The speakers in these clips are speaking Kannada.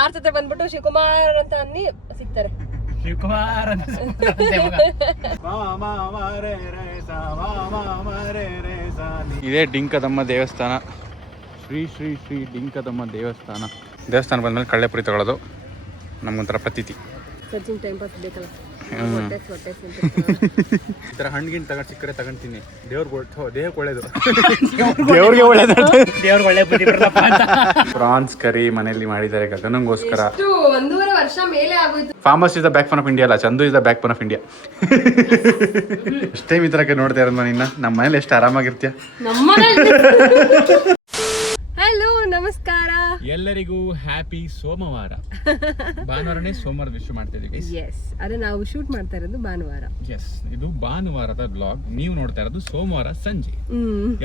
ಯಾರ ಜೊತೆ ಬಂದ್ಬಿಟ್ಟು ಶಿವಕುಮಾರ್ ಅಂತ ಅನ್ನಿ ಸಿಗ್ತಾರೆ. ಶಿವಕುಮಾರ್ ಅಂತ ಇದೇ ಡಿಂಕದಮ್ಮ ದೇವಸ್ಥಾನ. ಶ್ರೀ ಶ್ರೀ ಶ್ರೀ ಡಿಂಕದಮ್ಮ ದೇವಸ್ಥಾನ. ದೇವಸ್ಥಾನ ಬಂದ್ಮೇಲೆ ಕಳ್ಳೆಪುರಿ ತಗೊಳ್ಳೋದು ನಮ್ಗೊಂಥರ ಪ್ರತೀತಿ. ಸಚಿನ್ ಟೈಮ್ ಪಾಸ್ ಬೇಕಲ್ಲ. ಈ ಥರ ಹಣ್ಣಿಗಿನ್ ತಗೊಂಡು ಸಿಕ್ಕರೆ ತಗೊಂತೀನಿ. ದೇಹಕ್ಕೆ ಒಳ್ಳೇದು. ದೇವ್ರಿಗೆ ಒಳ್ಳೇದು. ದೇವ್ರಿಗೆ ಒಳ್ಳೆ ಬುದ್ಧಿ ಬರಲಪ್ಪ ಅಂತ. ಪ್ರಾನ್ಸ್ ಕರಿ ಮನೆಯಲ್ಲಿ ಮಾಡಿದ್ದಾರೆ ಗಗನಂಗೋಸ್ಕರ. 1.5 ವರ್ಷ ಮೇಲೆ ಆಗೋಯ್ತು. Farmers is the backbone of India ಅಲ್ಲ, Chandu is the backbone of India. ಅಷ್ಟೇ ಈ ಥರಕ್ಕೆ ನೋಡ್ತಾ ಇರೋದು ನಿನ್ನ. ನಮ್ಮ ಮನೇಲಿ ಎಷ್ಟು ಆರಾಮಾಗಿರ್ತೀಯ. ಹಲೋ ನಮಸ್ಕಾರ ಎಲ್ಲರಿಗೂ ಹ್ಯಾಪಿ ಸೋಮವಾರ. ಭಾನುವಾರನೇ ಸೋಮವಾರ ವಿಶ್ ಮಾಡ್ತಾ ಇದೀವಿ. ಎಸ್, ಅದೇ ನಾವು ಶೂಟ್ ಮಾಡ್ತಾ ಇರೋದು ಭಾನುವಾರ. ಎಸ್, ಇದು ಭಾನುವಾರದ ಬ್ಲಾಗ್. ನೀವು ನೋಡ್ತಾ ಇರೋದು ಸೋಮವಾರ ಸಂಜೆ.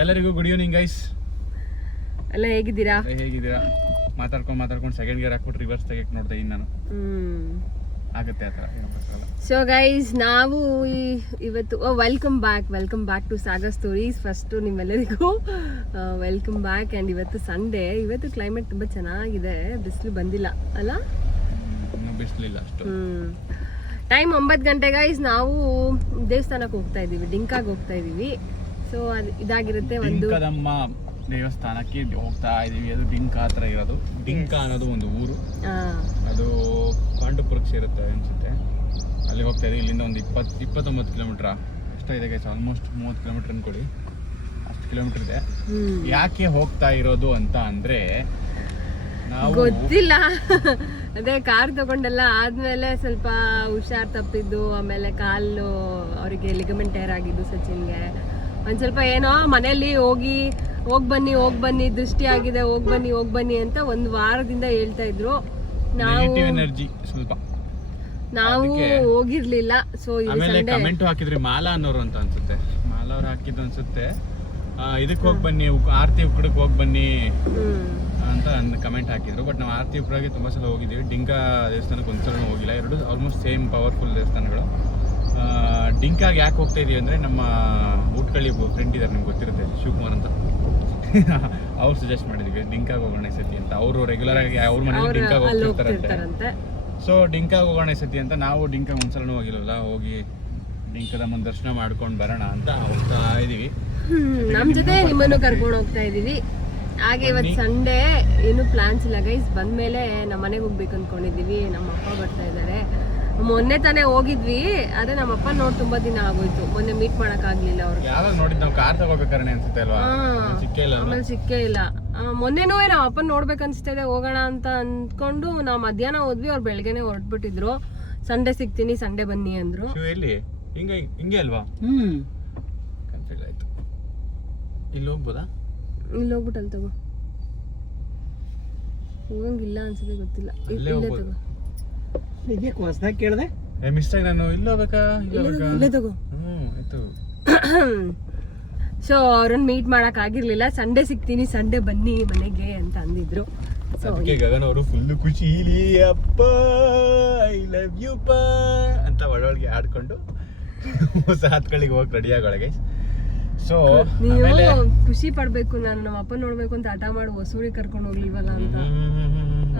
ಎಲ್ಲರಿಗೂ ಗುಡ್ ಈವ್ನಿಂಗ್ ಗೈಸ್. ಎಲ್ಲ ಹೇಗಿದ್ದೀರಾ? ಮಾತಾಡ್ಕೊಂಡು ಸೆಕೆಂಡ್ ಗೇರ್ ಹಾಕ್ಬಿಟ್ಟು ರಿವರ್ಸ್ ತೆಗೆಕ್ ನೋಡ್ತಾ ಇದ್ದೀನಿ ನಾನು. ಆಗುತ್ತೆ ಆ ಥರ. ಸೊ ಗೈಸ್, ನಾವು ಇವತ್ತು welcome back to Sagar stories. First ನಿಮ್ಮೆಲ್ಲರಿಗೂ ವೆಲ್ಕಮ್ ಬ್ಯಾಕ್. ಆ್ಯಂಡ್ ಇವತ್ತು ಸಂಡೇ. ಇವತ್ತು ಕ್ಲೈಮೇಟ್ ತುಂಬ ಚೆನ್ನಾಗಿದೆ, ಬಿಸಿಲು ಬಂದಿಲ್ಲ ಅಲ್ಲ? ಬಿಸಿಲಿಲ್ಲ ಅಷ್ಟು. ಟೈಮ್ 9 ಗಂಟೆ ಗೈಸ್. ನಾವು ದೇವಸ್ಥಾನಕ್ಕೆ ಹೋಗ್ತಾ ಇದ್ದೀವಿ, ಡಿಂಕಾಗೆ ಹೋಗ್ತಾ ಇದ್ದೀವಿ. ಸೊ ಅದು ಇದಾಗಿರುತ್ತೆ ಒಂದು ದೇವಸ್ಥಾನಕ್ಕೆ ಹೋಗ್ತಾ ಇದೀವಿ. ಅದು ಡಿಂಕ ಹತ್ರ ಇರೋದು. ಡಿಂಕ ಅನ್ನೋದು ಒಂದು ಊರು. ಅದು ಪಾಂಡುಪುರಕ್ಕೆ ಸೇರುತ್ತೆ ಅನ್ಸುತ್ತೆ. ಅಲ್ಲಿ ಹೋಗ್ತಾ ಇದೀವಿ. ಇಲ್ಲಿಂದ ಒಂದು 29 ಕಿಲೋಮೀಟರ್ ಅಷ್ಟೇ ಇದೆ ಗೈಸ್. ಆಲ್ಮೋಸ್ಟ್ 30 ಕಿಲೋಮೀಟರ್ ಅನ್ಕೊಳ್ಳಿ, ಅಷ್ಟು ಕಿಲೋಮೀಟರ್ ಇದೆ. ಯಾಕೆ ಹೋಗ್ತಾ ಇರೋದು ಅಂತ ಅಂದ್ರೆ ನಾವು ಗೊತ್ತಿಲ್ಲ. ಅದೇ ಕಾರ್ ತಗೊಂಡೆಲ್ಲ ಆದ್ಮೇಲೆ ಸ್ವಲ್ಪ ಹುಷಾರ್ ತಪ್ಪಿದ್ದು, ಆಮೇಲೆ ಕಾಲು ಅವರಿಗೆ ಲಿಗಮೆಂಟ್ ಟೇರ್ ಆಗಿದ್ದು ಸಚಿನ್ಗೆ. ಒಂದ್ ಸ್ವಲ್ಪ ಏನೋ ಮನೆಯಲ್ಲಿ ಹೋಗಿ ಬನ್ನಿ ದೃಷ್ಟಿ ಆಗಿದೆ, ಹೋಗ್ ಬನ್ನಿ ಅಂತ 1 ವಾರದಿಂದ ಹೇಳ್ತಾ ಇದ್ರು. ನಾವು ಹೋಗಿರ್ಲಿಲ್ಲ. ಸೊ ಆಮೇಲೆ ಕಮೆಂಟ್ ಹಾಕಿದ್ರಿ ಮಾಲಾ ಅನ್ನೋರು ಅಂತ ಅನ್ಸುತ್ತೆ. ಮಾಲಾ ಅವ್ರು ಹಾಕಿದ್ದು ಅನ್ಸುತ್ತೆ. ಇದಕ್ಕೆ ಹೋಗಿ ಬನ್ನಿ, ಆರತಿ ಉಕ್ಕಡಕ್ಕೆ ಹೋಗಿ ಬನ್ನಿ ಅಂತ ಕಮೆಂಟ್ ಹಾಕಿದ್ರು. ಬಟ್ ನಾವು ಆರತಿ ಉಕ್ಕಡಕ್ಕೆ ತುಂಬಾ ಸಲ ಹೋಗಿದ್ದೀವಿ. ಡಿಂಕಾ ದೇವಸ್ಥಾನಕ್ಕೆ ಒಂದ್ಸಲ ಹೋಗಿಲ್ಲ. ಎರಡು ಆಲ್ಮೋಸ್ಟ್ ಸೇಮ್ ಪವರ್ಫುಲ್ ದೇವಸ್ಥಾನಗಳು. ಡಿಂಕಾಗೆ ಯಾಕೆ ಹೋಗ್ತಾ ಇದೀವಿ ಅಂದ್ರೆ ನಮ್ಮ ಊಟ್ಕಳ್ಳಿ ಫ್ರೆಂಡ್ ಇದ್ದಾರೆ, ನಿಮ್ಗೆ ಗೊತ್ತಿರುತ್ತೆ, ಶಿವಕುಮಾರ್ ಅಂತ. ಅವ್ರು ಸಜೆಸ್ಟ್ ಮಾಡಿದ್ವಿ ಡಿಂಕಾಗೆ ಹೋಗೋಣ ಈ ಸತಿ ಅಂತ. ಅವರು ರೆಗ್ಯುಲರ್ ಆಗಿ ಅವ್ರ ಮನೇಲಿ ಡಿಂಕಾಗೆ ಹೋಗ್ತಿರ್ತಾರಂತೆ. ಸೊ ಡಿಂಕಾಗೆ ಹೋಗೋಣ ಈ ಸತಿ ಅಂತ. ನಾವು ಡಿಂಕಾಗೆ ಒಂದ್ಸಲನೂ ಹೋಗಿಲ್ಲಲ್ಲ, ಹೋಗಿ ಡಿಂಕದಮ್ಮನ ದರ್ಶನ ಮಾಡ್ಕೊಂಡು ಬರೋಣ ಅಂತ ಹೋಗ್ತಾ ಇದೀವಿ. ನಮ್ ಜೊತೆ ನಿಮ್ಮನ್ನು ಕರ್ಕೊಂಡು ಹೋಗ್ತಾ ಇದೀವಿ. ಹಾಗೆ ಇವತ್ತು ಸಂಡೇ ಏನು ಪ್ಲಾನ್ಸ್ ಇಲ್ಲ ಗೈಸ್. ಬಂದ್ಮೇಲೆ ನಮ್ಮ ಮನೆಗೆ ಹೋಗ್ಬೇಕು ಅನ್ಕೊಂಡಿದೀವಿ. ನಮ್ಮ ಅಪ್ಪ ಬರ್ತಾ ಇದ್ದಾರೆ. ಮೊನ್ನೆ ತಾನೇ ಹೋಗಿದ್ವಿ, ಆದ್ರೆ ನಮ್ಮ ಅಪ್ಪ ನೋಡಿ ತುಂಬಾ ದಿನ ಆಗೋಯ್ತು. ಮೊನ್ನೆ ಮೀಟ್ ಮಾಡಕ್ ಆಗ್ಲಿಲ್ಲ ಅವ್ರಿಗೆ. ಯಾವಾಗ ನೋಡಿದ್ ನಾವು ಕಾರ್ ತಗೋಬೇಕಾರೆ ಅನ್ಸುತ್ತೆ ಅಲ್ವಾ? ಆಮೇಲೆ ಸಿಕ್ಕೇ ಇಲ್ಲ. ಮೊನ್ನೆನೂ ನಮ್ಮ ಅಪ್ಪನ ನೋಡ್ಬೇಕು ಅನ್ಸ್ತಾ ಇದೆ, ಹೋಗೋಣ ಅಂತ ಅನ್ಕೊಂಡು ನಾವು ಮಧ್ಯಾಹ್ನ ಹೋದ್ವಿ. ಅವ್ರು ಬೆಳಗ್ಗೆನೆ ಹೊರಟ್ಬಿಟ್ಟಿದ್ರು. ಸಂಡೇ ಸಿಗ್ತೀನಿ, ಸಂಡೇ ಬನ್ನಿ ಅಂದ್ರು. ಹಿಂಗೆ ಅಲ್ವಾ? ಕನ್ಫ್ಯೂಸ್ ಆಯ್ತು. ಇಲ್ಲಿ ಹೋಗ್ಬೋದಾ? ಇಲ್ಲಿ ಹೋಗ್ಬಿಟ್ಟು ಅಲ್ಲಿ ತಗೋ. ಹೋಗಂಗಿಲ್ಲ ಅನ್ಸುತ್ತೆ, ಗೊತ್ತಿಲ್ಲ. ಇಲ್ಲೇ ತಗೋ. ಹೊಸದಾಗಿ ಕೇಳಿದೆ, ಮಿಸ್ ಆಗಿ ನಾನು ಇಲ್ಲಿ ಹೋಗ್ಬೇಕಾ? ಇಲ್ಲೇ ತಗೋ. ಸೊ ಅವ್ರನ್ನ ಮೀಟ್ ಮಾಡಕ್ ಆಗಿರ್ಲಿಲ್ಲ. ಸಂಡೇ ಸಿಗ್ತೀನಿ, ಸಂಡೇ ಬನ್ನಿ ಮನೆಗೆ ಅಂತ ಅಂದಿದ್ರು. ಗಗನ್ ಅವರು ಫುಲ್ ಖುಷಿಲಿ ಅಪ್ಪ ಐ ಲವ್ ಯು ಪಾ ಅಂತ ಒಳಗೆ ಆಡ್ಕೊಂಡು ಹೊಸ ಹತ್ಗಳಿಗೆ ಹೋಗಿ ರೆಡಿ ಆಗೋಳಗೆ. ಸೊ ನೀವು ಖುಷಿ ಪಡ್ಬೇಕು. ನಾನು ನಮ್ಮ ಅಪ್ಪ ನೋಡ್ಬೇಕು ಅಂತ ಹಠ ಮಾಡಿ ಹೊಸೂರಿಗೆ ಕರ್ಕೊಂಡು ಹೋಗ್ಲಿಲ್ವಲ್ಲ ಅಂತ.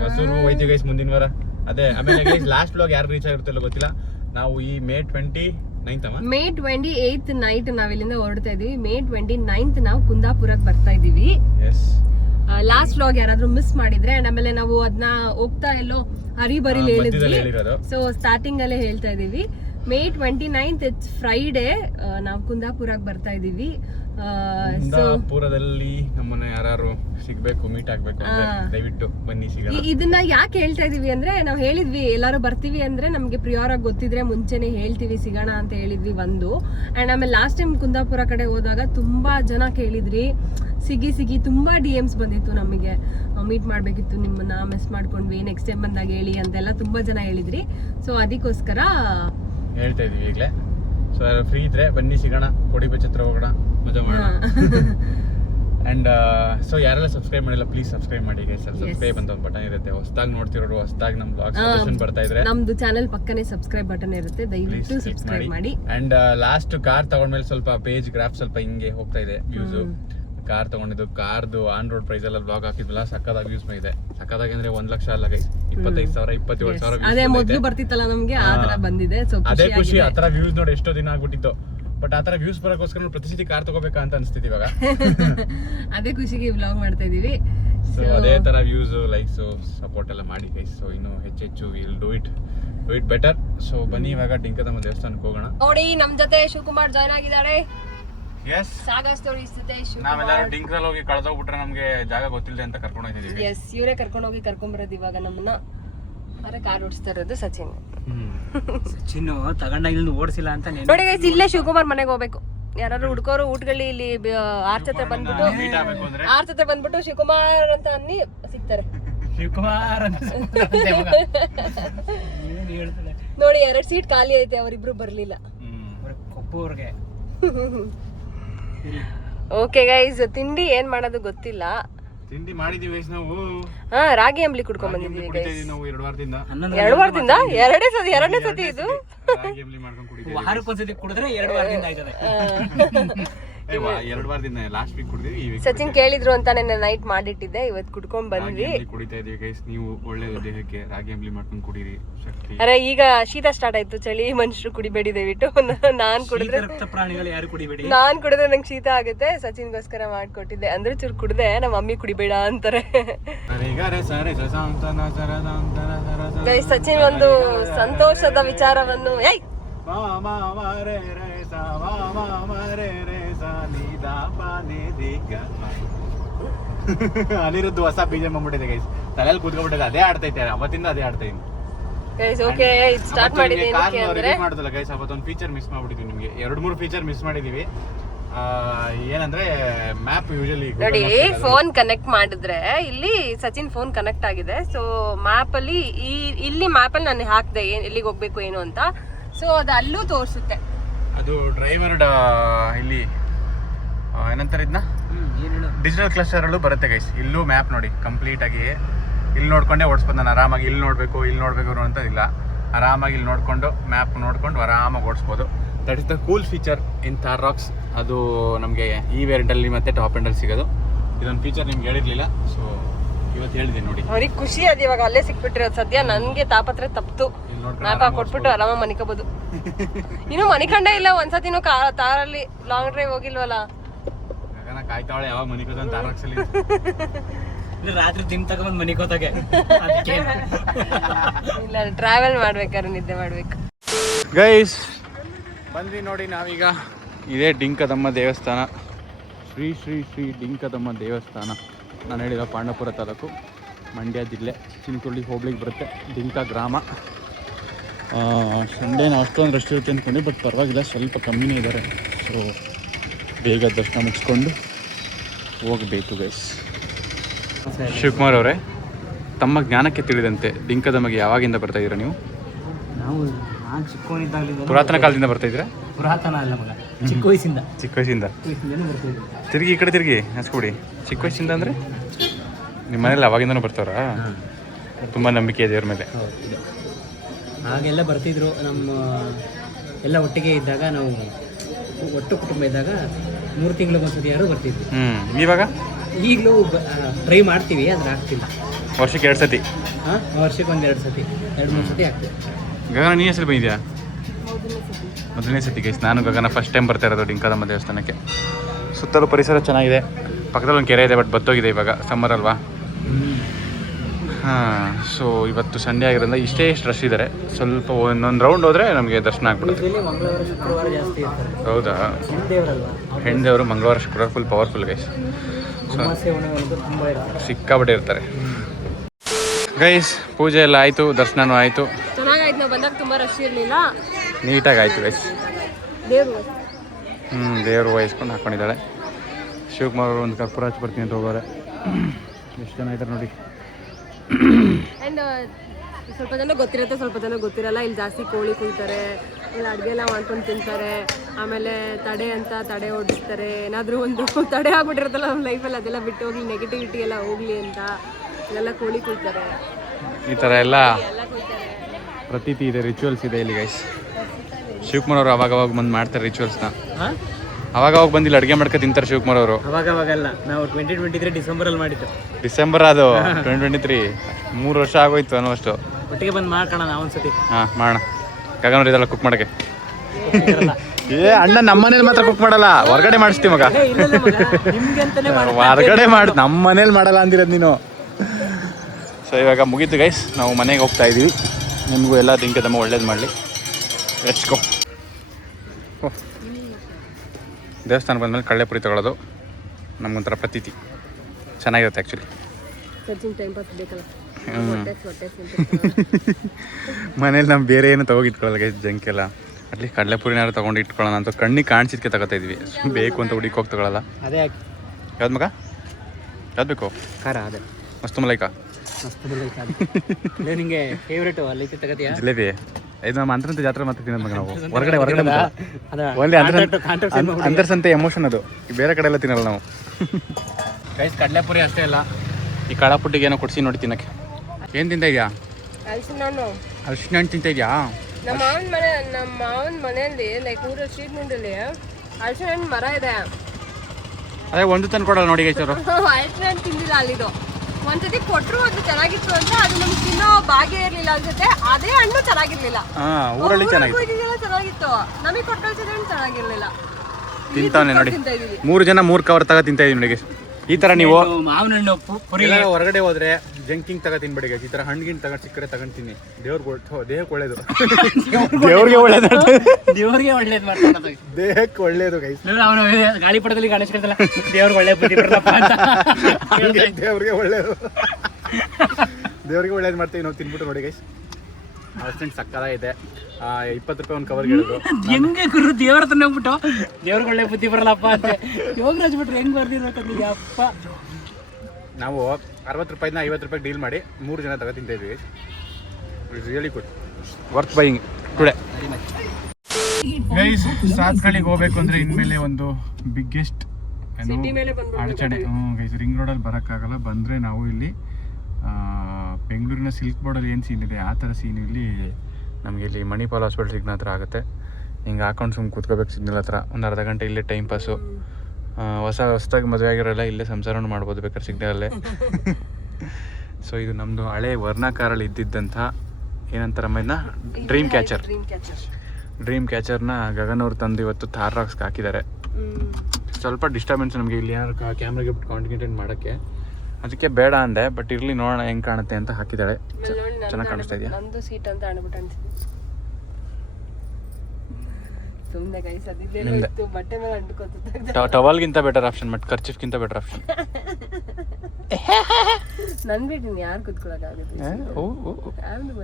ಹೊಸೂರು ಹೋಯ್ತೀವಿ ಗೈಸ್ ಮುಂದಿನ ವಾರ. ಅದೇ ಆಮೇಲೆ ಗೈಸ್ ಲಾಸ್ಟ್ ವ್ಲಾಗ್ ಯಾರು ರೀಚ್ ಆಗಿರುತ್ತಲ್ಲ ಗೊತ್ತಿಲ್ಲ. ನಾವು ಈ ಮೇ 28th ನೈಟ್ ನಾವ್ ಇಲ್ಲಿಂದ ಹೊರಡ್ತಾ ಇದೀವಿ. ಮೇ 29th ನಾವು ಕುಂದಾಪುರಕ್ಕೆ ಬರ್ತಾ ಇದೀವಿ. ಲಾಸ್ಟ್ ವ್ಲಾಗ್ ಯಾರಾದ್ರೂ ಮಿಸ್ ಮಾಡಿದ್ರೆ, ಆಮೇಲೆ ನಾವು ಅದನ್ನ ಹೋಗ್ತಾ ಎಲ್ಲೋ ಹರಿಬರಿಲಿ ಹೇಳಿದ್ವಿ. ಸೊ ಸ್ಟಾರ್ಟಿಂಗ್ ಅಲ್ಲೇ ಹೇಳ್ತಾ ಇದೀವಿ. May 29th it's Friday. ನಾವು ಕುಂದಾಪುರಕ್ಕೆ ಬರ್ತಾ ಇದೀವಿ. ಕುಂದಾಪುರದಲ್ಲಿ ನಮ್ಮನ್ನ ಯಾರು ಸಿಗ್ಬೇಕು, ಮೀಟ್ ಆಗ್ಬೇಕು ಅಂದ್ರೆ ದಯವಿಟ್ಟು ಬನ್ನಿ, ಸಿಗೋಣ. ಇದನ್ನ ಯಾಕೆ ಹೇಳ್ತಾ ಇದೀವಿ ಅಂದ್ರೆ, ನಾವು ಹೇಳಿದ್ವಿ ಎಲ್ಲಾರು ಬರ್ತೀವಿ ಅಂದ್ರೆ ನಮ್ಗೆ ಪ್ರಿಯರ್ ಆಗಿ ಗೊತ್ತಿದ್ರೆ ಮುಂಚೆನೆ ಹೇಳ್ತೀವಿ ಸಿಗೋಣ ಅಂತ ಹೇಳಿದ್ವಿ ಒಂದು. ಅಂಡ್ ಆಮೇಲೆ ಲಾಸ್ಟ್ ಟೈಮ್ ಕುಂದಾಪುರ ಕಡೆ ಹೋದಾಗ ತುಂಬಾ ಜನ ಕೇಳಿದ್ರಿ, ಸಿಗಿ ತುಂಬಾ DMs ಬಂದಿತ್ತು ನಮಗೆ. ಮೀಟ್ ಮಾಡ್ಬೇಕಿತ್ತು ನಿಮ್ಮನ್ನ, ಮಿಸ್ ಮಾಡ್ಕೊಂಡ್ವಿ, ನೆಕ್ಸ್ಟ್ ಟೈಮ್ ಬಂದಾಗ ಹೇಳಿ ಅಂತೆಲ್ಲ ತುಂಬಾ ಜನ ಹೇಳಿದ್ರಿ. ಸೊ ಅದಕ್ಕೋಸ್ಕರ ಹೇಳ್ತಾ ಇದೀವಿ ಈಗಲೇ. ಸೊ ಫ್ರೀ ಇದ್ರೆ ಬನ್ನಿ, ಸಿಗೋಣ, ಕೋಡಿ ಬೀಚ್ ಹತ್ರ ಹೋಗೋಣ, ಮಜಾ ಮಾಡೋಣ. ಅಂಡ್ ಸೊ ಯಾರೆಲ್ಲ ಸಬ್ಸ್ಕ್ರೈಬ್ ಮಾಡಿಲ್ಲ ಪ್ಲೀಸ್ ಸಬ್ಸ್ಕ್ರೈಬ್ ಮಾಡಿ ಗೈಸ್. ಸಬ್ಸ್ಕ್ರೈಬ್ ಅಂತ ಒಂದು ಬಟನ್ ಇರುತ್ತೆ. ಹೊಸದಾಗಿ ನೋಡ್ತಿರೋರು, ಹೊಸದಾಗಿ ನಮ್ಮ ಬ್ಲಾಗ್ ಸಜೆಷನ್ ಬರ್ತಾ ಇದ್ರೆ ನಮ್ದು ಚಾನೆಲ್ ಪಕ್ಕನೆ ಸಬ್ಸ್ಕ್ರೈಬ್ ಬಟನ್ ಇರುತ್ತೆ, ದಯವಿಟ್ಟು ಸಬ್ಸ್ಕ್ರೈಬ್ ಮಾಡಿ. ಅಂಡ್ ಲಾಸ್ಟ್ ಕಾರ್ ತಗೊಂಡ್ಮೇಲೆ ಸ್ವಲ್ಪ ಪೇಜ್ ಗ್ರಾಫ್ ಸ್ವಲ್ಪ ಹಿಂಗೆ ಹೋಗ್ತಾ ಇದೆ ವ್ಯೂಸ್. ಕಾರ್ ತೊಗೊಂಡಿದ್ದು. ಕಾರ್ದು ಆನ್ ರೋಡ್ ಪ್ರೈಸ್ ಎಲ್ಲ ಬ್ಲಾಗ್ ಹಾಕಿದ್ವಲ್ಲ, ಸಕ್ಕದಾಗಿ ವ್ಯೂಸ್ ಇದೆ. ಸಕ್ಕದಾಗಿ ಅಂದ್ರೆ 1 ಲಕ್ಷ ಅಲ್ಲ ಗೈಸ್, 25,000 27,000 ಅದೇ ಮೊದಲು ಬರ್ತಿತ್ತಲ್ಲ ನಮ್ಗೆ ಆ ತರ ಬಂದಿದೆ. ಸೊ ಅದೇ ಖುಷಿ. ಆ ತರ ವ್ಯೂಸ್ ನೋಡಿ ಎಷ್ಟೋ ದಿನ ಆಗ್ಬಿಟ್ಟಿತ್ತು. ಬಟ್ ಆ ತರ ವ್ಯೂಸ್ ಬರೋಕ್ಕೋಸ್ಕರ ಪ್ರತಿ ಸತಿ ಕಾರ್ ತಗೋಬೇಕಾ ಅಂತ ಅನಿಸ್ತಿತ್ತು ಇವಾಗ. ಅದೇ ಖುಷಿಗೆ ವ್ಲಾಗ್ ಮಾಡ್ತಾ ಇದೀವಿ. ಸೊ ಅದೇ ತರ ವ್ಯೂಸ್ ಲೈಕ್ಸ್ ಸಪೋರ್ಟ್ ಎಲ್ಲ ಮಾಡಿ ಗೈಸ್. ಸೊ ಇನ್ನು ಹೆಚ್ಚೆಚ್ಚು will do it better. So ಬನ್ನಿ ಇವಾಗ ಡಿಂಕದಮ್ಮ ದೇವಸ್ಥಾನಕ್ಕೆ ಹೋಗೋಣ. ನೋಡಿ ನಮ್ ಜೊತೆ ಶಿವಕುಮಾರ್ ಜಾಯ್ನ್ ಆಗಿದ್ದಾರೆ. ಎಸ್, ಸಾಗಾ ಸ್ಟೋರೀಸ್ ಜೊತೆ ನಾವೆಲ್ಲರೂ ಡಿಂಕದಲ್ಲಿ ಹೋಗಿ ಕಳೆದೋಗ್ಬಿಟ್ರೆ ನಮ್ಗೆ ಜಾಗ ಗೊತ್ತಿಲ್ಲದೆ ಅಂತ ಕರ್ಕೊಂಡು ಹೋಗಿದ್ದೀವಿ. ಎಸ್, ಇವರೇ ಕರ್ಕೊಂಡು ಹೋಗಿ ಕರ್ಕೊಂಡ್ಬರೋದು ಇವಾಗ ನಮ್ಮನ್ನ. ಅರೆ ಕಾರ್ ಓಡಿಸ್ತಾ ಇರೋದು ಸಚಿನ್. ಸಚಿನ್ ತಗೊಂಡಾಗಿಂದ ಓಡಿಸಿಲ್ಲ ಅಂತ ನೋಡಿ ಗೈಸ್, ಇಲ್ಲೇ ಶಿವಕುಮಾರ್ ಮನೆಗೆ ಹೋಗ್ಬೇಕು. ಯಾರು ಹುಡ್ಕೋರು ಊಟಗಳಲ್ಲಿ ಇಲ್ಲಿ ಆರ್ಚ್ ಹತ್ರ ಬಂದ್ಬಿಟ್ಟು ಶಿವಕುಮಾರ್ ಅಂತ ಅನ್ನಿ ಸಿಗ್ತಾರೆ. ಶಿವಕುಮಾರ್ ಅಂತ ನೋಡಿ 2 ಸೀಟ್ ಖಾಲಿ ಐತೆ, ಅವರಿಬ್ರು ಬರ್ಲಿಲ್ಲ. ಕೊಪ್ಪೂರ್ಗೆ. ಓಕೆ ಗೈಸ್, ತಿಂಡಿ ಏನ್ ಮಾಡೋದು ಗೊತ್ತಿಲ್ಲ. ತಿಂಡಿ ಮಾಡಿದೀವಿ ಗೈಸ್ ನಾವು. ರಾಗಿ ಅಂಬ್ಲಿ ಕುಡ್ಕೊಂಡ್ ಬಂದಿದ್ದೀವಿ ನಾವು 2 ವಾರದಿಂದ. 2 ವಾರದಿಂದ ಎರಡನೇ ಸತಿ ಇದು. ರಾಗಿ ಅಂಬ್ಲಿ ಮಾಡ್ಕೊಂಡು ಕುಡಿತೀವಿ. ವಾರಕ್ಕೊಂದ್ಸತಿ ಕುಡಿದ್ರೆ 2 ವಾರದಿಂದ ಆಯ್ತದೆ. 2 ವಾರದಿಂದ ಲಾಸ್ಟ್ ವೀಕ್ ಕುಡಿದ್ವಿ. ಈ ವೀಕ್ ಸಚಿನ್ ಕೇಳಿದ್ರು ಅಂತ ನೆನ್ನೆ ನೈಟ್ ಮಾಡಿಟ್ಟಿದ್ದೆ, ಇವತ್ತು ಕುಡ್ಕೊಂಡ್ ಬಂದ್ವಿ. ಕುಡಿತಾ ಇದೀವಿ ಗೈಸ್. ನೀವು ಒಳ್ಳೆಯದು ದೇಹಕ್ಕೆ, ರಾಗಿ ಅಂಬ್ಲಿ ಮಾಡ್ಕೊಂಡು ಕುಡೀರಿ, ಶಕ್ತಿ. ಅರೆ ಈಗ ಶೀತ ಸ್ಟಾರ್ಟ್ ಆಯ್ತು, ಚಳಿ ಮನುಷ್ಯರು ಕುಡಿಬೇಡಿ ದಯವಿಟ್ಟು. ನಾನ್ ಕುಡಿದ್ರೆ ರಕ್ತ ಪ್ರಾಣಿಗಳು ಯಾರು ಕುಡಿಬೇಡಿ. ನಾನ್ ಕುಡಿದ್ರೆ ನಂಗೆ ಶೀತ ಆಗುತ್ತೆ. ಸಚಿನ್ಗೋಸ್ಕರ ಮಾಡ್ಕೊಟ್ಟಿದ್ದೆ. ಅಂದ್ರೆ ಚೂರು ಕುಡ್ದೆ, ನಮ್ಮ ಮಮ್ಮಿ ಕುಡಿಬೇಡ ಅಂತಾರೆ. ಗೈಸ್, ಸಚಿನ್ ಒಂದು ಸಂತೋಷದ ವಿಚಾರವನ್ನು ಅನಿರುದ್ಧ ಹೊಸ ಬೀಜ ಮಾಡ್ಬಿಟ್ಟಿದೆ ಗೈಸ್, ತಲೆಯಲ್ಲಿ ಕೂತ್ಕೊಂಡ್ಬಿಟ್ಟಿದೆ. ಅದೇ ಆಡ್ತೈತೆ, ಅವತ್ತಿಂದ ಅದೇ ಆಡ್ತಾ ಇದ್ದೀನಿ ಗೈಸ್. ಓಕೆ, ಇದು ಸ್ಟಾರ್ಟ್ ಮಾಡಿದ್ದೀನಿ ಅಂದ್ರೆ ಮಾಡೋದಲ್ಲ ಗೈಸ್. ಅವತ್ತೊಂದು ಫೀಚರ್ ಮಿಸ್ ಮಾಡ್ಬಿಟ್ಟಿದ್ವಿ. ನಿಮಗೆ 2-3 ಫೀಚರ್ ಮಿಸ್ ಮಾಡಿದೀವಿ. ಏನಂದ್ರೆ ಮ್ಯಾಪ್ ಯೂಶಲಿ ನೋಡಿ, ಫೋನ್ ಕನೆಕ್ಟ್ ಮಾಡಿದ್ರೆ ಇಲ್ಲಿ ಸಚಿನ್ ಫೋನ್ ಕನೆಕ್ಟ್ ಆಗಿದೆ. ಸೊ ಮ್ಯಾಪ್ ಅಲ್ಲಿ ಇಲ್ಲಿ ಮ್ಯಾಪ್ ಅಲ್ಲಿ ನಾನು ಹಾಕ್ದೆ ಎಲ್ಲಿಗೆ ಹೋಗ್ಬೇಕು ಏನು ಅಂತ. ಸೊ ಅದು ಅಲ್ಲೂ ತೋರಿಸುತ್ತೆ. ಅದು ಡ್ರೈವರ್ ಇಲ್ಲಿ ಏನಂತಾರೆ ಇದನ್ನ, ಡಿಜಿಟಲ್ ಕ್ಲಸ್ಟರ್ ಅಲ್ಲೂ ಬರುತ್ತೆ ಗೈಸ್. ಇಲ್ಲೂ ಮ್ಯಾಪ್ ನೋಡಿ ಕಂಪ್ಲೀಟ್ ಆಗಿ ಇಲ್ಲಿ ನೋಡ್ಕೊಂಡೆ ಓಡಿಸ್ಬೋದು. ನಾನು ಆರಾಮಾಗಿ ಇಲ್ಲಿ ನೋಡ್ಬೇಕು ಅಂತ ಇಲ್ಲ, ಆರಾಮಾಗಿ ಇಲ್ಲಿ ನೋಡ್ಕೊಂಡು ಮ್ಯಾಪ್ ನೋಡ್ಕೊಂಡು ಆರಾಮಾಗಿ ಓಡಿಸ್ಬೋದು. That is the cool feature in Thar Roxx. ಅದು ನಮಗೆ ಈ ವೇರಿಯಂಟಲ್ಲಿ ಮತ್ತೆ ಟಾಪ್ ಎಂಡಲ್ಲಿ ಸಿಗೋದು. ಇದೊಂದು ಫೀಚರ್ ನಿಮ್ಗೆ ಹೇಳಿರ್ಲಿಲ್ಲ, ಸೊ ಇವತ್ತು ಹೇಳಿದ್ದೀನಿ ನೋಡಿ. ಅವ್ರಿಗೆ ಖುಷಿ ಅದು ಇವಾಗ ಅಲ್ಲೇ ಸಿಕ್ಬಿಟ್ಟಿರೋದು. ಸದ್ಯ ನನ್ಗೆ ತಾಪತ್ರೆ ತಪ್ತು. ಮ್ಯಾಪ್ ಹಾಕೊಟ್ಬಿಟ್ಟು ಆರಾಮಾಗಿ ಮನಿಕೋಬಹುದು. ಇನ್ನು ಮನಿಕಂಡೇ ಇಲ್ಲ ಒಂದ್ಸತಿನೂ ತಾರಲ್ಲಿ ಲಾಂಗ್ ಡ್ರೈವ್ ಹೋಗಿಲ್ವಲ್ಲ. ಕಾಯ್ತಾವಳೆ ಯಾವಾಗ ಮನಿಕೋದು ಅಂತ ರಾಕ್ಸಲ್ಲಿ. ರಾತ್ರಿ ಜಿಮ್ ತಗೊಂಡ್ ಮನಿಕೋತಾಗೆ ಇಲ್ಲ, ಟ್ರಾವೆಲ್ ಮಾಡ್ಬೇಕಾದ್ರೆ ನಿದ್ದೆ ಮಾಡ್ಬೇಕು. ಗೈಸ್ ಬಂದ್ವಿ ನೋಡಿ ನಾವೀಗ. ಇದೇ ಡಿಂಕದಮ್ಮ ದೇವಸ್ಥಾನ, ಶ್ರೀ ಶ್ರೀ ಶ್ರೀ ಡಿಂಕದಮ್ಮ ದೇವಸ್ಥಾನ. ನಾನು ಹೇಳಿರೋ ಪಾಂಡವಪುರ ತಾಲೂಕು, ಮಂಡ್ಯ ಜಿಲ್ಲೆ, ಚಿನಕುರ್ಳಿ ಹೋಗ್ಲಿಕ್ಕೆ ಬರುತ್ತೆ. ಡಿಂಕ ಗ್ರಾಮ. ಸಂಡೇ ನಾವು ಅಷ್ಟೊಂದು ರಶ್ ಇರುತ್ತೆ ಅಂದ್ಕೊಂಡೆ, ಬಟ್ ಪರವಾಗಿಲ್ಲ, ಸ್ವಲ್ಪ ಕಮ್ಮಿನೇ ಇದ್ದಾರೆ. ಸೊ ಬೇಗ ದರ್ಶನ ಮುಗಿಸ್ಕೊಂಡು ಹೋಗಬೇಕು ಗೈಸ್. ಶಿವಕುಮಾರ್ ಅವರೇ, ತಮ್ಮ ಜ್ಞಾನಕ್ಕೆ ತಿಳಿದಂತೆ ಡಿಂಕದಮ್ಮಗೆ ಯಾವಾಗಿಂದ ಬರ್ತಾ ಇದ್ದೀರಾ ನೀವು? ನಾವು ನಾನು ಚಿಕ್ಕವನಿದ್ದಾಗಲಿಂದ. ಪುರಾತನ ಕಾಲದಿಂದ ಬರ್ತಾ ಇದ್ದೀರಾ? ಪುರಾತನ ಅಲ್ಲ ಮಗ, ಚಿಕ್ಕ ವಯಸ್ಸಿಂದ. ಚಿಕ್ಕ ವಯಸ್ಸಿಂದ ಬರ್ತಿದ್ವಿ. ತಿರುಗಿ ಈ ಕಡೆ ತಿರುಗಿ ಹಚ್ಕೊಡಿ. ಚಿಕ್ಕ ವಯಸ್ಸಿಂದ ಅಂದರೆ ನಿಮ್ಮ ಮನೇಲಿ ಅವಾಗಿಂದನೂ ಬರ್ತಾರಾ? ತುಂಬ ನಂಬಿಕೆ ಇದೆ ದೇವ್ರ ಮೇಲೆ. ಹಾಗೆಲ್ಲ ಬರ್ತಿದ್ರು. ನಮ್ಮ ಎಲ್ಲ ಒಟ್ಟಿಗೆ ಇದ್ದಾಗ, ನಾವು ಒಟ್ಟು ಕುಟುಂಬ ಇದ್ದಾಗ 3 ತಿಂಗಳಿಗೊಂದ್ಸತಿ ಯಾರು ಬರ್ತಿದ್ವಿ. ಇವಾಗ ಈಗಲೂ ಟ್ರೈ ಮಾಡ್ತೀವಿ, ಆದರೆ ಆಗ್ತಿಲ್ಲ. ವರ್ಷಕ್ಕೆ 2 ಸತಿ? ವರ್ಷಕ್ಕೆ 1-2 ಸತಿ, 2-3 ಸತಿ ಆಗ್ತದೆ. ಗಗನ ನೀ ಹೆಸರು ಬಂದಿದ್ಯಾ? ಮೊದಲನೇ ಸತಿ ಗೈಸ್. ನಾನು ಗಗನ ಫಸ್ಟ್ ಟೈಮ್ ಬರ್ತಾ ಇರೋದು ಡಿಂಕದಮ್ಮ ದೇವಸ್ಥಾನಕ್ಕೆ. ಸುತ್ತಲೂ ಪರಿಸರ ಚೆನ್ನಾಗಿದೆ. ಪಕ್ಕದಲ್ಲಿ ಒಂದು ಕೆರೆ ಇದೆ, ಬಟ್ ಬತ್ತೋಗಿದೆ ಇವಾಗ, ಸಮ್ಮರ್ ಅಲ್ವಾ. ಸೊ ಇವತ್ತು ಸಂಡೇ ಆಗಿರೋದ್ರಿಂದ ಇಷ್ಟೇ ರಶ್ ಇದ್ದಾರೆ. ಸ್ವಲ್ಪ ಒಂದೊಂದು ರೌಂಡ್ ಹೋದರೆ ನಮಗೆ ದರ್ಶನ ಆಗ್ಬಿಡುತ್ತೆ. ಮಂಗಳವಾರ ಶುಕ್ರವಾರ ಜಾಸ್ತಿ ಇರ್ತಾರೆ. ಹೌದಾ? ಹೆಣ್ದೇವರು ಮಂಗಳವಾರ ಶುಕ್ರವಾರ ಫುಲ್ ಪವರ್ಫುಲ್ ಗೈಸ್. ಸಿಕ್ಕಾಪಟ್ಟೆ ಇರ್ತಾರೆ ಗೈಸ್. ಪೂಜೆ ಎಲ್ಲ ಆಯಿತು, ದರ್ಶನನೂ ಆಯಿತು. ಚೆನ್ನಾಗಾಯ್ತು. ನಾವು ಬಂದಾಗ ತುಂಬ ರಶ್ ಇರಲಿಲ್ಲ, ನೀಟಾಗಿ ಆಯಿತು ಗೈಸ್. ದೇವರು ವಹಿಸ್ಕೊಂಡು ಹಾಕ್ಕೊಂಡಿದ್ದಾಳೆ. ಶಿವಕುಮಾರ್ ಅವರು ಒಂದು ಕರ್ಪೂರ ಹಚ್ಚಿ ಬರ್ತೀನಿ ಅಂತ ಹೋಗೋರೆ. ಎಷ್ಟು ಜನ ಇದ್ದಾರೆ ನೋಡಿ. ಆ್ಯಂಡ್ ಸ್ವಲ್ಪ ಜನ ಗೊತ್ತಿರುತ್ತೆ, ಸ್ವಲ್ಪ ಜನ ಗೊತ್ತಿರಲ್ಲ. ಇಲ್ಲಿ ಜಾಸ್ತಿ ಕೋಳಿ ಕುಯ್ತಾರೆ, ಇಲ್ಲಿ ಅಡುಗೆ ಎಲ್ಲ ಮಾಡ್ಕೊಂಡು ತಿಂತಾರೆ. ಆಮೇಲೆ ತಡೆ ಓಡಿಸ್ತಾರೆ. ಏನಾದರೂ ಒಂದು ತಡೆ ಆಗ್ಬಿಟ್ಟಿರುತ್ತಲ್ಲ ನಮ್ಮ ಲೈಫಲ್ಲಿ, ಅದೆಲ್ಲ ಬಿಟ್ಟು ಹೋಗ್ಲಿ, ನೆಗೆಟಿವಿಟಿ ಎಲ್ಲ ಹೋಗಲಿ ಅಂತ ಇಲ್ಲೆಲ್ಲ ಕೋಳಿ ಕುಯ್ತಾರೆ. ಈ ಥರ ಎಲ್ಲ ಪ್ರತೀತಿ ಇದೆ, ರಿಚುವಲ್ಸ್ ಇದೆ ಇಲ್ಲಿ ಗೈಸ್. ಶಿವಕುಮಾರ್ ಅವರು ಅವಾಗವಾಗ ಬಂದು ಮಾಡ್ತಾರೆ ರಿಚುವಲ್ಸ್ನ. ಅವಾಗ ಬಂದಿಲ್ಲ ಅಡುಗೆ ಮಾಡ್ಕೊ ತಿಂತಾರೆ ಶಿವಕುಮಾರ್ ಅವರು. ಅವಾಗಲ್ಲ, ನಾವು 2023 ಡಿಸೆಂಬರಲ್ಲಿ ಮಾಡಿದ್ದು. ಡಿಸೆಂಬರ್ ಅದು 2023, 3 ವರ್ಷ ಆಗೋಯ್ತು ಅನ್ನೋ ಅಷ್ಟು. ಒಟ್ಟಿಗೆ ಬಂದು ಮಾಡ್ಕೋಣ ಒಂದ್ಸತಿ. ಹಾಂ ಮಾಡೋಣ. ಗಗನವ್ರು ಇದೆಲ್ಲ ಕುಕ್ ಮಾಡೋಕ್ಕೆ. ಅಣ್ಣ ನಮ್ಮ ಮನೇಲಿ ಮಾತ್ರ ಕುಕ್ ಮಾಡಲ್ಲ, ಹೊರಗಡೆ ಮಾಡಿಸ್ತೀವಿ ಮಗ. ಹೊರಗಡೆ ಮಾಡಿ, ನಮ್ಮ ಮನೇಲಿ ಮಾಡಲ್ಲ ಅಂದಿರೋದು ನೀನು. ಸೊ ಇವಾಗ ಮುಗೀತು ಗೈಸ್, ನಾವು ಮನೆಗೆ ಹೋಗ್ತಾ ಇದ್ದೀವಿ. ನಿಮಗೂ ಎಲ್ಲ ತಿಂಕೆ ತಮ್ಮ ಒಳ್ಳೇದು ಮಾಡಲಿ. ಎಚ್ಕೋ ದೇವಸ್ಥಾನ ಬಂದಮೇಲೆ ಕಳ್ಳೆಪುರಿ ತಗೊಳ್ಳೋದು ನಮಗೊಂಥರ ಪ್ರತೀತಿ. ಚೆನ್ನಾಗಿರುತ್ತೆ ಆ್ಯಕ್ಚುಲಿ. ಮನೇಲಿ ನಾವು ಬೇರೆ ಏನು ತೊಗೋಗಿಟ್ಕೊಳ್ಳಲ್ಲ ಗೈಸ್, ಜಂಕೆಲ್ಲ. ಅಟ್ಲೀಸ್ಟ್ ಕಡಲೆಪುರಿನಾರು ತೊಗೊಂಡು ಇಟ್ಕೊಳ್ಳೋಣ ಅಂತ ಕಣ್ಣಿಗೆ ಕಾಣಿಸಿದ್ಕೆ ತಗೋತಾ ಇದ್ವಿ. ಬೇಕು ಅಂತ ಹುಡುಕಿ ಹೋಗಿ ತಗೊಳ್ಳಲ್ಲ. ಅದೇ ಯಾವ್ದು ಮಗ? ಯಾವ್ದು ಬೇಕು? ಖಾರ ಅದೇ ಮಸ್ತು ಮಲೈಕಾ. ನಿಂಗೆ ಫೇವ್ರೇಟು ಅಲ್ಲಿ ತಗೋತೀಯಾ? ಜಿಲೇಬಿ. ಇದು ನಮ್ಮ ಅಂತರಂತ ಜಾತ್ರೆ ಮತ್ತೆ ತಿನ್ನೋದು ಮಗ ನಾವು. ಹೊರಗಡೆ ಓನ್ಲಿ ಅಂತರ್ಸಂತೆ ಎಮೋಷನ್ ಅದು. ಬೇರೆ ಕಡೆ ಎಲ್ಲ ತಿನ್ನಲ್ಲ ನಾವು. ಗೈಸ್ ಕಡಲೆಪುರಿ ಅಷ್ಟೇ ಅಲ್ಲ, ಈ ಕಾಳಪುಟ್ಟಿಗೆ ಏನೋ ಕೊಡ್ಸಿ ನೋಡಿ ತಿನ್ನಕ್ಕೆ. ಏನು ತಿಂತ ಇದೆಯಾ? ಅರಿಶಿನ ಹಣ್ಣು ತಿಂತ ಇದೆಯಾ? ನಮ್ಮ ಮಾವನ ಮನೆಯಲ್ಲಿ ಲೈಕ್ ಊರಲ್ಲಿ ಸ್ಟ್ರೀಟ್ ಮುಂಡಲ್ಲಿ ಅರಿಶಿನ ಹಣ್ಣು ಮರ ಇದೆ. ಅದೇ ಒಂದು ತಂದು ಕೊಡಲ್ಲ ನೋಡಿ ಗೈಸ್ ಅವರು. ಅರಿಶಿನ ಹಣ್ಣು ತಿಂದಿಲ್ಲ ಅಲ್ಲಿದು. ಒಂದ್ಸತಿ ಕೊಟ್ಟರು ಅದು ಚೆನ್ನಾಗಿತ್ತು ಅಂತ, ಅದು ನಮ್ಗೆ ತಿನ್ನೋ ಭಾಗ್ಯ ಇರ್ಲಿಲ್ಲ ಅನ್ಸುತ್ತೆ. ಅದೇ ಹಣ್ಣು ಚೆನ್ನಾಗಿರ್ಲಿಲ್ಲ. ಊರಲ್ಲಿ ಚೆನ್ನಾಗಿತ್ತು, ನಮಗೆ ಕೊಟ್ಟು ಕಳ್ಸಿದ ಹಣ್ಣು ಚೆನ್ನಾಗಿರ್ಲಿಲ್ಲ. ತಿಂತಾನೆ ನೋಡಿ. 3 ಜನ 3 ಕವರ್ ತಗೋ ತಿಂತಾ ಇದೀವಿ ನೋಡಿ. ಈ ತರ ನೀವು ಮಾವಿನ ಹಣ್ಣು ಪುರಿ ಹೊರಗಡೆ ಹೋದ್ರೆ ಜಂಕಿಂಗ್ ತಗೋ ತಿನ್ಬೇಡಿ ಗೈಸ್. ಈ ತರ ಹಣ್ಣಿಗಿನ್ ತಗೊಂಡು ಚಿಕ್ಕಡೆ ತಗೊಂಡು ತಿನ್ನಿ. ದೇಹಕ್ಕೆ ಒಳ್ಳೇದು. ದೇವ್ರಿಗೆ ಒಳ್ಳೇದು. ದೇವ್ರಿಗೆ ಒಳ್ಳೇದು ಮಾಡ್ತಾರೆ. ದೇಹಕ್ಕೆ ಒಳ್ಳೇದು ಗೈಸ್. ಅವನು ಗಾಳಿಪಟದಲ್ಲಿ ಗಣೇಶ ಕಳ್ಸಲ್ಲ, ದೇವ್ರಿಗೆ ಒಳ್ಳೆ ಬುದ್ಧಿ ಬರಲ್ಲಪ್ಪ ಅಂತ. ದೇವ್ರಿಗೆ ಒಳ್ಳೇದು. ದೇವ್ರಿಗೆ ಒಳ್ಳೇದು ಮಾಡ್ತೀವಿ ನಾವು ತಿನ್ಬಿಟ್ಟು ನೋಡಿ ಗೈಸ್. ಅಷ್ಟೆಂಟ್ ಸಕ್ಕದಾಗಿದೆ. 20 ರೂಪಾಯಿ ಒಂದು ಕವರ್ಗೆ ಹೇಳಿದ್ರು. ಹೆಂಗೆ ಗುರು ದೇವ್ರ ಹತ್ರ ಹೋಗ್ಬಿಟ್ಟು ದೇವ್ರಿಗೆ ಒಳ್ಳೆ ಬುದ್ಧಿ ಬರಲ್ಲಪ್ಪ ಅಂತ ಯೋಗರಾಜ್ ಬಿಟ್ರೆ ಹೆಂಗ್ ಬರ್ದಿರ್ಬೇಕು ಅಪ್ಪ. ನಾವು 60 ರೂಪಾಯಿನ 50 ರೂಪಾಯಿ ಡೀಲ್ ಮಾಡಿ 3 ಜನ ತಗೋ ತಿಂತಾ ಇದ್ವಿ. It's really good, worth buying today. Guys ಸಾತ್ಕಳಿಗೆ ಹೋಗ್ಬೇಕು ಅಂದ್ರೆ ಇನ್ಮೇಲೆ ಒಂದು ಬಿಗ್ಗೆಸ್ಟ್ ಅಡಚಣೆ. ಗೈಸ್ ರಿಂಗ್ ರೋಡಲ್ಲಿ ಬರೋಕ್ಕಾಗಲ್ಲ. ಬಂದರೆ ನಾವು ಇಲ್ಲಿ ಬೆಂಗಳೂರಿನ ಸಿಲ್ಕ್ ಬೋರ್ಡಲ್ಲಿ ಏನು ಸೀನ್ ಇದೆ ಆ ಥರ ಸೀನ್ ಇಲ್ಲಿ ನಮಗೆ ಇಲ್ಲಿ ಮಣಿಪಾಲ್ ಹಾಸ್ಪಿಟಲ್ ಸಿಗ್ನ ಹತ್ರ ಆಗುತ್ತೆ. ಹಿಂಗೆ ಹಾಕೊಂಡು ಸುಮ್ಮನೆ ಕೂತ್ಕೋಬೇಕು ಸಿಗ್ನಲ್ ಹತ್ರ. ಒಂದು ಅರ್ಧ ಗಂಟೆ ಇಲ್ಲೇ ಟೈಮ್ ಪಾಸು. ಹೊಸದಾಗಿ ಮದುವೆ ಆಗಿರೋಲ್ಲ ಇಲ್ಲೇ ಸಂಸಾರನೂ ಮಾಡ್ಬೋದು ಬೇಕಾದ್ರೆ ಸಿಗ್ನಲಲ್ಲೇ. ಸೊ ಇದು ನಮ್ಮದು ಹಳೆ ವರ್ಣಕಾರಲ್ಲಿ ಇದ್ದಿದ್ದಂಥ ಏನಂತಾರಮ್ಮ ಇದನ್ನ ಡ್ರೀಮ್ ಕ್ಯಾಚರ್ನ ಗಗನ್ ಅವ್ರು ತಂದು ಇವತ್ತು ಥಾರ್ ರಾಕ್ಸ್ಗೆ ಹಾಕಿದ್ದಾರೆ. ಸ್ವಲ್ಪ ಡಿಸ್ಟರ್ಬೆನ್ಸ್ ನಮಗೆ ಇಲ್ಲಿ ಯಾರು ಕ್ಯಾಮ್ರಾಗೆ ಬಿಟ್ಟು ಕಾಂಟಿನ್ಯೂಟ್ ಮಾಡೋಕ್ಕೆ, ಅದಕ್ಕೆ ಬೇಡ ಅಂದೆ. ಬಟ್ ಇರಲಿ ನೋಡೋಣ ಹೆಂಗೆ ಕಾಣುತ್ತೆ ಅಂತ ಹಾಕಿದ್ದಾಳೆ. ಚೆನ್ನಾಗಿ ಕಾಣಿಸ್ತಾ ಇದೆಯಾ? ನಂದು ಸೀಟ್ ಅಂತ ಅನ್ಬಿಟ್ಟು ಅನ್ಸಿದೆ. ಸುಮ್ಮನೆ ಗೈಸ್ ಅದಿದ್ದೇನೋ ಇತ್ತು, ಬಟ್ಟೆ ಮೇಲೆ ಅಂಟ್ಕೋತಿದ್ದೆ. ಟವಲ್ಗಿಂತ ಬೆಟರ್ ಆಪ್ಷನ್, ಬಟ್ ಖರ್ಚಿಫ್ಗಿಂತ ಬೆಟರ್ ಆಪ್ಷನ್. ನನ್ ಬಿಟ್ಟು ಯಾರು ಕೂತ್ಕೊಳ್ಳೋಕ್ಕಾಗುತ್ತೆ?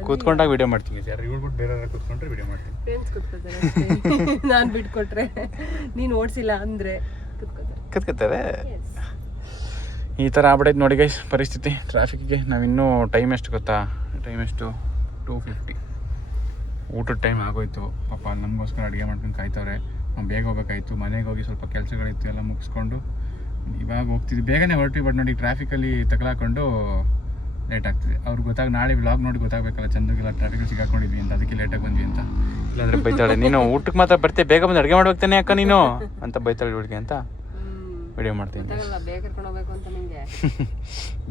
ಕೂತ್ಕೊಂಡಾಗ ವಿಡಿಯೋ ಮಾಡ್ತೀನಿ. ಯಾರು ಹೇಳ್ಬಿಟ್ಟು ಬೇರೆ ಯಾರು ಕೂತ್ಕೊಂಡ್ರೆ ವಿಡಿಯೋ ಮಾಡ್ತೀನಿ. ಫ್ರೆಂಡ್ಸ್ ಕೂತ್ಕೊಳ್ತಾರೆ. ನಾನು ಬಿಟ್ಕೊಟ್ರೆ, ನೀನು ಓಡಿಸಿಲ್ಲ ಅಂದರೆ ಕೂತ್ಕೊತಾರೆ. ಈ ಥರ ಆಗ್ಬಿಡೈತೆ ನೋಡಿ ಗೈಸ್ ಪರಿಸ್ಥಿತಿ ಟ್ರಾಫಿಕ್ಗೆ. ನಾವಿನ್ನೂ ಟೈಮ್ ಎಷ್ಟು ಗೊತ್ತಾ? ಟೈಮ್ ಎಷ್ಟು? 2:50. ಊಟದ ಟೈಮ್ ಆಗೋಯ್ತು. ಪಾಪ ನಮಗೋಸ್ಕರ ಅಡುಗೆ ಮಾಡ್ಕೊಂಡು ಕಾಯ್ತವ್ರೆ. ನಾವು ಬೇಗ ಹೋಗ್ಬೇಕಾಯ್ತು. ಮನೆಗೆ ಹೋಗಿ ಸ್ವಲ್ಪ ಕೆಲಸಗಳಿತ್ತು ಎಲ್ಲ ಮುಗಿಸ್ಕೊಂಡು ಇವಾಗ ಹೋಗ್ತಿದ್ವಿ. ಬೇಗನೆ ಹೊರಟ್ವಿ. ಬಟ್ ನೋಡಿ ಟ್ರಾಫಿಕಲ್ಲಿ ತಗಲಾಕೊಂಡು ಲೇಟ್ ಆಗ್ತಿದೆ. ಅವ್ರಿಗೆ ನಾಳೆ ವ್ಲಾಗ್ ನೋಡಿ ಗೊತ್ತಾಗಬೇಕಲ್ಲ, ಚಂದಗೆಲ್ಲ ಟ್ರಾಫಿಕಲ್ಲಿ ಸಿಗಾಕೊಂಡಿದ್ವಿ ಅಂತ, ಅದಕ್ಕೆ ಲೇಟಾಗಿ ಬಂದ್ವಿ ಅಂತ. ಇಲ್ಲಾಂದರೆ ಬೈತಾಳೆ, ನೀನು ಊಟಕ್ಕೆ ಮಾತ್ರ ಬರ್ತೀವಿ, ಬೇಗ ಬಂದು ಅಡುಗೆ ಮಾಡ್ಬೇಕಾನೆ ಅಕ್ಕ ನೀನು ಅಂತ ಬೈತಾಳೆ ಹುಡುಗಿ ಅಂತ ವಿಡಿಯೋ ಮಾಡ್ತೀನಿ.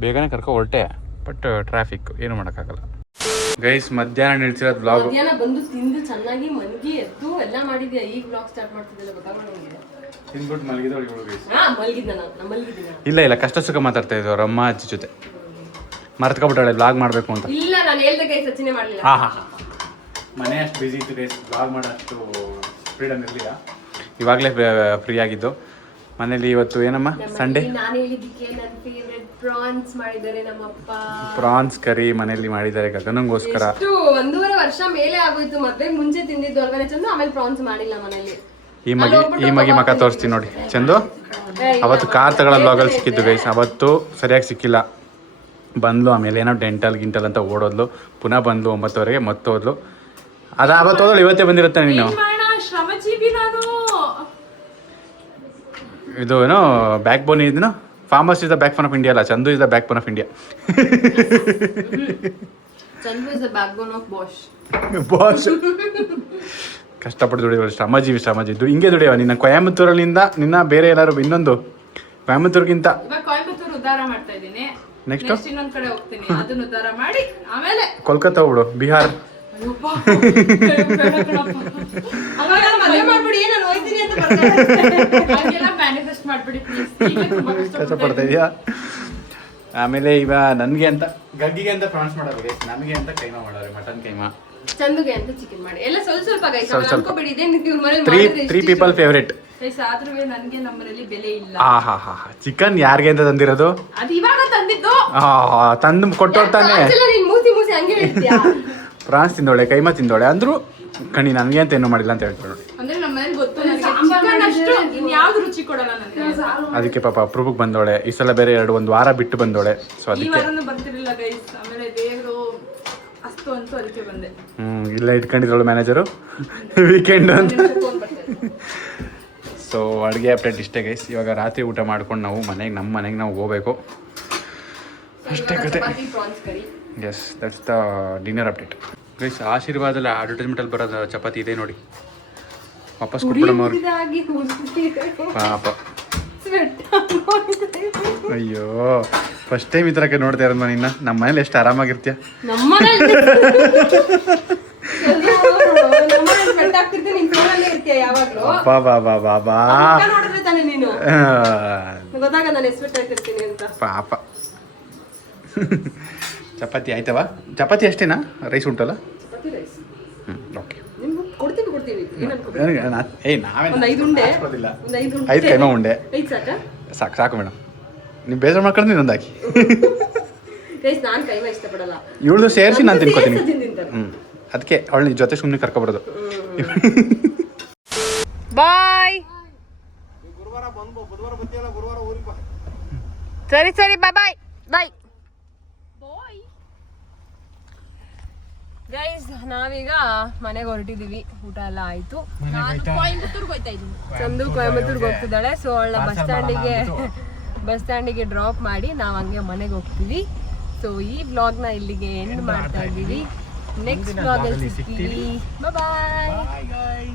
ಬೇಗನೆ ಕರ್ಕೊ ಹೊರಟೆ, ಬಟ್ ಟ್ರಾಫಿಕ್ ಏನು ಮಾಡೋಕ್ಕಾಗಲ್ಲ ಗೈಸ್. ಮಧ್ಯಾಹ್ನ ನಿಲ್ಸಿರೋದು ಬ್ಲಾಗ್. ಮಧ್ಯಾಹ್ನ ಬಂದು ತಿಂದು ಚೆನ್ನಾಗಿ ಮಲಗಿ ಎದ್ದು ಎಲ್ಲ ಮಾಡಿದ್ಯಾ. ಈಗ ಬ್ಲಾಗ್ ಸ್ಟಾರ್ಟ್ ಮಾಡ್ತಿದ್ದಿಲ್ಲ, ಗೊತ್ತಾಗೋದು. ತಿಂದ್ಬಿಟ್ಟು ಮಲಗಿದವಳು ಇವಳು ಗೈಸ್. ಇಲ್ಲ ಕಷ್ಟ ಸುಖ ಮಾತಾಡ್ತಾ ಇದ್ವಿ ಅವ್ರ ಅಮ್ಮ ಅಜ್ಜಿ ಜೊತೆ. ಮರ್ತ್ಕೊಬಿಟ್ಟಾಳೆ ಬ್ಲಾಗ್ ಮಾಡಬೇಕು ಅಂತ. ಇಲ್ಲ ನಾನು ಹೇಳ್ದೆ ಗೈಸ್, ಸಚಿನೇ ಮಾಡಲಿಲ್ಲ. ಮನೆ ಅಷ್ಟು ಬಿಸಿ ಇತ್ತು ಗೈಸ್, ಬ್ಲಾಗ್ ಮಾಡೋಷ್ಟು ಫ್ರೀಡಮ್ ಇರಲಿಲ್ಲ. ಇವಾಗಲೇ ಫ್ರೀ ಆಗಿದ್ದು ಮನೇಲಿ. ಇವತ್ತು ಏನಮ್ಮ ಸಂಡೇ, ನಾನು ಹೇಳಿದ್ದಕ್ಕೆ ನನ್ನ ಫೇವರೇಟ್ ಪ್ರಾನ್ಸ್ ಮಾಡಿದ್ದಾರೆ ನಮ್ಮಪ್ಪ. ಪ್ರಾನ್ಸ್ ಕರಿ ಮನೇಲಿ ಮಾಡಿದ್ದಾರೆ ಗಗನಂಗೋಸ್ಕರ. 1.5 ವರ್ಷ ಮೇಲೆ ಆಗೋಯ್ತು. ಮದ್ವೆಗೆ ಮುಂಚೆ ತಿಂದಿದ್ದು ಅಲ್ವೇ ಚಂದು, ಆಮೇಲೆ ಪ್ರಾನ್ಸ್ ಮಾಡಿಲ್ಲ ಮನೇಲಿ. ಈ ಮಗಿ ಮಕ ತೋರಿಸ್ತೀನಿ ನೋಡಿ ಚಂದು. ಅವತ್ತು ಕಾರ್ ತಗೊಳ್ಳೋ ಬ್ಲಾಗಲ್ಲಿ ಸಿಕ್ಕಿದ್ದು ಗೈಸ್. ಅವತ್ತು ಸರಿಯಾಗಿ ಸಿಕ್ಕಿಲ್ಲ. ಬಂದ್ಲು, ಆಮೇಲೆ ಏನೋ ಡೆಂಟಲ್ ಗಿಂಟಲ್ ಅಂತ ಓಡೋದ್ಲು. ಪುನಃ ಬಂದ್ಲು 9:00ವರೆಗೆ ಮತ್ತೆ ಹೋದ್ಲು. ಅದು ಅವತ್ತು ಹೋದಳು, ಇವತ್ತೇ ಬಂದಿರುತ್ತೆ ನೀನು. ಇದು ಏನೋ ಬ್ಯಾಕ್ ಬೋನ್ ಇದನ್ನು farmers is the backbone of India ಅಲ್ಲ, Chandu is the backbone of India. Chandu is the backbone of Bosch. ಕಷ್ಟಪಟ್ಟು ದುಡಿಯೋರು ಶ್ರಮಜೀವಿ ಹಿಂಗೆ ದುಡಿಯವ ನಿನ್ನ ಕೊಯಮತ್ತೂರಲ್ಲಿಂದ ನಿನ್ನ ಬೇರೆ ಎಲ್ಲರೂ ಇನ್ನೊಂದು ಕೊಯಮತ್ತೂರ್ಗಿಂತ ಇವಾಗ ಕೊಯಂಬತ್ತೂರು ಉದ್ಧಾರ ಮಾಡ್ತಾ ಇದ್ದೀನಿ. ನೆಕ್ಸ್ಟ್ ನೆಕ್ಸ್ಟ್ ಇನ್ನೊಂದ್ ಕಡೆ ಹೋಗ್ತೀನಿ, ಅದನ್ನ ಉದ್ಧಾರ ಮಾಡಿ ಆಮೇಲೆ ಕೋಲ್ಕತ್ತಾ ಹೋಗ್ಬಿಡು, ಬಿಹಾರ್. ಮ್ಯಾನಿಫೆಸ್ಟ್ ಮಾಡ್ಬಿಡಿ ಪ್ಲೀಸ್. ಕಷ್ಟಪಡ್ತಾ ಇದೆಯಾ? ಆಮೇಲೆ ಇವ ನನಗೆ ಅಂತ ಗಗ್ಗಿಗೆ ಅಂತ ಪ್ರಾನ್ಸ್ ಮಾಡೋರಿಗೆ, ನಮಗೆ ಅಂತ ಕೈಮಾ ಮಾಡೋರು, ಮಟನ್ ಕೈಮಾ. ಚಂದುಗೆ ಅಂತ ಚಿಕನ್ ಮಾಡಿ ಎಲ್ಲ ಸ್ವಲ್ಪ ಗೈಸ್, ಸ್ವಲ್ಪ. ಅನ್ಕೋಬೇಡಿ ಇದೇನು ಇವ್ರ ಮನೇಲಿ ತ್ರೀ ಪೀಪಲ್ ಫೇವ್ರೇಟ್. ಆದ್ರೂ ನನ್ಗೆ ನಮ್ಮನೇಲಿ ಬೆಲೆ ಇಲ್ಲ. ಹಾ ಚಿಕನ್ ಯಾರಿಗೆ ಅಂತ ತಂದಿರೋದು? ಅದು ಇವಾಗ ತಂದಿದ್ದು. ತಂದು ಕೊಟ್ಟೋಗ್ತಾನೆ. ನೀನ್ ಮೂಸಿ ಹಂಗೆ ಹೇಳ್ತೀಯಾ? ಪ್ರಾನ್ಸ್ ತಿಂದೋಳೆ, ಕೈಮಾ ತಿಂದೋಳೆ ಅಂದ್ರು ಕಣಿ ನನಗೆ ಅಂತ ಏನು ಮಾಡಿಲ್ಲ ಅಂತ ಹೇಳ್ತಾರೆ ನೋಡಿ. ಅಂದ್ರೆ ನಮ್ಮ ಮನೇಲಿ ಗೊತ್ತು ಚಿಕನ್ ಅಷ್ಟು ಇನ್ಯಾವ್ದು ರುಚಿ ಕೊಡಲ್ಲ ನನಗೆ. ಅದಕ್ಕೆ ಪಾಪ ಅಪ್ರೂಪಕ್ಕೆ ಬಂದೋಳೆ. ಈ ಸಲ ಬೇರೆ ಒಂದು ವಾರ ಬಿಟ್ಟು ಬಂದೋಳೆ. ಸೊ ಈ ಅದಕ್ಕೆ ವಾರನೂ ಬರ್ತಿರ್ಲಿಲ್ಲ ಗೈಸ್. ಆಮೇಲೆ ದೇವರು ಅಸ್ತು ಅಂತೂ ಅದಕ್ಕೆ ಬಂದೆ. ಇಲ್ಲ ಇಟ್ಕೊಂಡಿರೋಳು ಮ್ಯಾನೇಜರು ವೀಕೆಂಡ್ ಅಂತ. ಸೊ ಅಡುಗೆ ಅಪ್ಡೇಟ್ ಇಷ್ಟೇ ಗೈಸ್. ಇವಾಗ ರಾತ್ರಿ ಊಟ ಮಾಡ್ಕೊಂಡು ನಾವು ನಮ್ಮ ಮನೆಗೆ ನಾವು ಹೋಗ್ಬೇಕು ಅಷ್ಟೇ ಕತೆ. Yes that's the dinner update guys. ಆಶೀರ್ವಾದಲ್ಲಿ ಅಡ್ವರ್ಟೈಸ್ಮೆಂಟಲ್ಲಿ ಬರೋದು ಚಪಾತಿ ಇದೆ ನೋಡಿ, ವಾಪಸ್ ಕೊಟ್ಬಿಡಮ್ಮ ಅವ್ರು ಪಾಪ. ಅಯ್ಯೋ ಫಸ್ಟ್ ಟೈಮ್ ಈ ಥರಕ್ಕೆ ನೋಡ್ತಾ ಇರೋದು ನಿನ್ನ. ನಮ್ಮ ಮನೇಲಿ ಎಷ್ಟು ಆರಾಮಾಗಿರ್ತೀಯ. ಪಾಪ. ಚಪಾತಿ ಆಯ್ತವ? ಚಪಾತಿ ಅಷ್ಟೇನಾ? ರೈಸ್ ಉಂಟಲ್ಲ? ಓಕೆ. ಐದು ಕೈಮಾ ಉಂಡೆ ಸಾಕು ಮೇಡಮ್. ನೀವು ಬೇಜಾರು ಮಾಡ್ಕೊಂಡು ಇನ್ನೊಂದು ಹಾಕಿ. ಇವಳು ಸೇರಿಸಿ ನಾನು ತಿನ್ಕೋತೀನಿ. ಅದಕ್ಕೆ ಅವಳು ನಿನ್ನ ಜೊತೆ ಸುಮ್ಮನೆ ಕರ್ಕೊಬರೋದು. ಬಾಯ್. ಸರಿ ಬಾಯ್ ಬಾಯ್ ಗೈಸ್. ನಾವೀಗ ಮನೆಗೆ ಹೊರಟಿದೀವಿ, ಊಟ ಎಲ್ಲ ಆಯ್ತು. ಚಂದು ಕೊಯಮತ್ತೂರ್ಗೆ ಹೋಗ್ತಿದ್ದಾಳೆ. ಸೊ ಅವಳ ಬಸ್ ಸ್ಟ್ಯಾಂಡಿಗೆ ಡ್ರಾಪ್ ಮಾಡಿ ನಾವು ಹಂಗೆ ಮನೆಗೆ ಹೋಗ್ತೀವಿ. ಸೊ ಈ ವ್ಲಾಗ್ನ ಇಲ್ಲಿಗೆ ಎಂಡ್ ಮಾಡ್ತಾ ಇದ್ದೀವಿ. ನೆಕ್ಸ್ಟ್ ವ್ಲಾಗಲ್ಲಿ ಸಿಗ್ತೀವಿ. ಬಾಯ್.